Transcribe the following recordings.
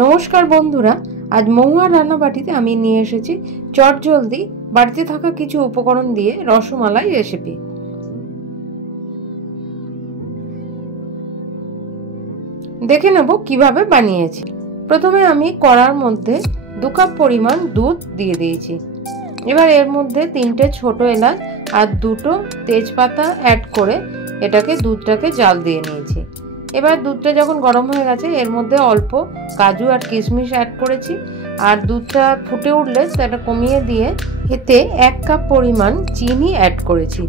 নমস্কার বন্ধুরা, আজ মহুয়ার রান্নাবাটিতে আমি নিয়ে এসেছি চটজলদি বাড়িতে থাকা কিছু উপকরণ দিয়ে রসমালাই রেসিপি। দেখে নেব কিভাবে বানিয়েছি। প্রথমে আমি কড়ার মধ্যে 2 কাপ পরিমাণ দুধ দিয়ে দিয়েছি। এবার এর মধ্যে 3টে ছোট এলাচ আর 2টো তেজপাতা অ্যাড করে এটাকে দুধটাকে জাল দিয়ে নিয়েছি। এবার দুধটা যখন গরম হয়ে গেছে এর মধ্যে অল্প কাজু আর কিশমিশ অ্যাড করেছি। আর দুধটা ফুটে উঠলে সেটা কমিয়ে দিয়ে এতে 1 কাপ পরিমাণ চিনি অ্যাড করেছি।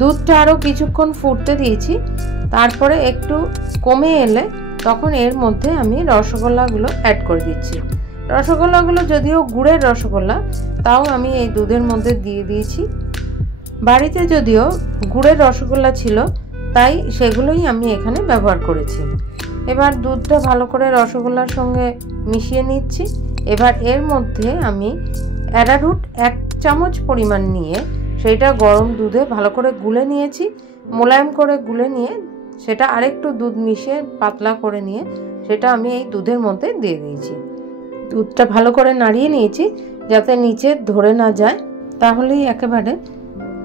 দুধটা আরও কিছুক্ষণ ফুটতে দিয়েছি। তারপরে একটু কমে এলে তখন এর মধ্যে আমি রসগোল্লাগুলো অ্যাড করে দিচ্ছি। রসগোল্লাগুলো যদিও গুড়ের রসগোল্লা, তাও আমি এই দুধের মধ্যে দিয়ে দিয়েছি। বাড়িতে যদিও গুড়ের রসগোল্লা ছিল, তাই সেগুলোই আমি এখানে ব্যবহার করেছি। এবার দুধটা ভালো করে রসগোল্লার সঙ্গে মিশিয়ে নিচ্ছি। এবার এর মধ্যে আমি অ্যারারুট 1 চামচ পরিমাণ নিয়ে সেটা গরম দুধে ভালো করে গুলে নিয়েছি। মোলায়েম করে গুলে নিয়ে সেটা আরেকটু দুধ মিশিয়ে পাতলা করে নিয়ে সেটা আমি এই দুধের মধ্যে দিয়ে দিয়েছি। দুধটা ভালো করে নাড়িয়ে নিয়েছি যাতে নিচে ধরে না যায়, তাহলেই একেবারে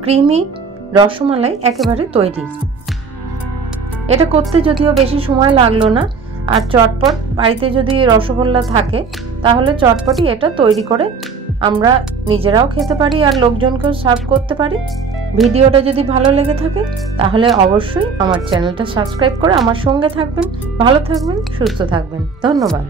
ক্রিমি রসমালাই একেবারে তৈরি। এটা করতে যদিও বেশি সময় লাগলো না, আর চটপট বাড়িতে যদি রসগোল্লা থাকে তাহলে চটপটই এটা তৈরি করে আমরা নিজেরাও খেতে পারি আর লোকজনকেও সার্ভ করতে পারি। ভিডিওটা যদি ভালো লেগে থাকে তাহলে অবশ্যই আমার চ্যানেলটা সাবস্ক্রাইব করে আমার সঙ্গে থাকবেন। ভালো থাকবেন, সুস্থ থাকবেন। ধন্যবাদ।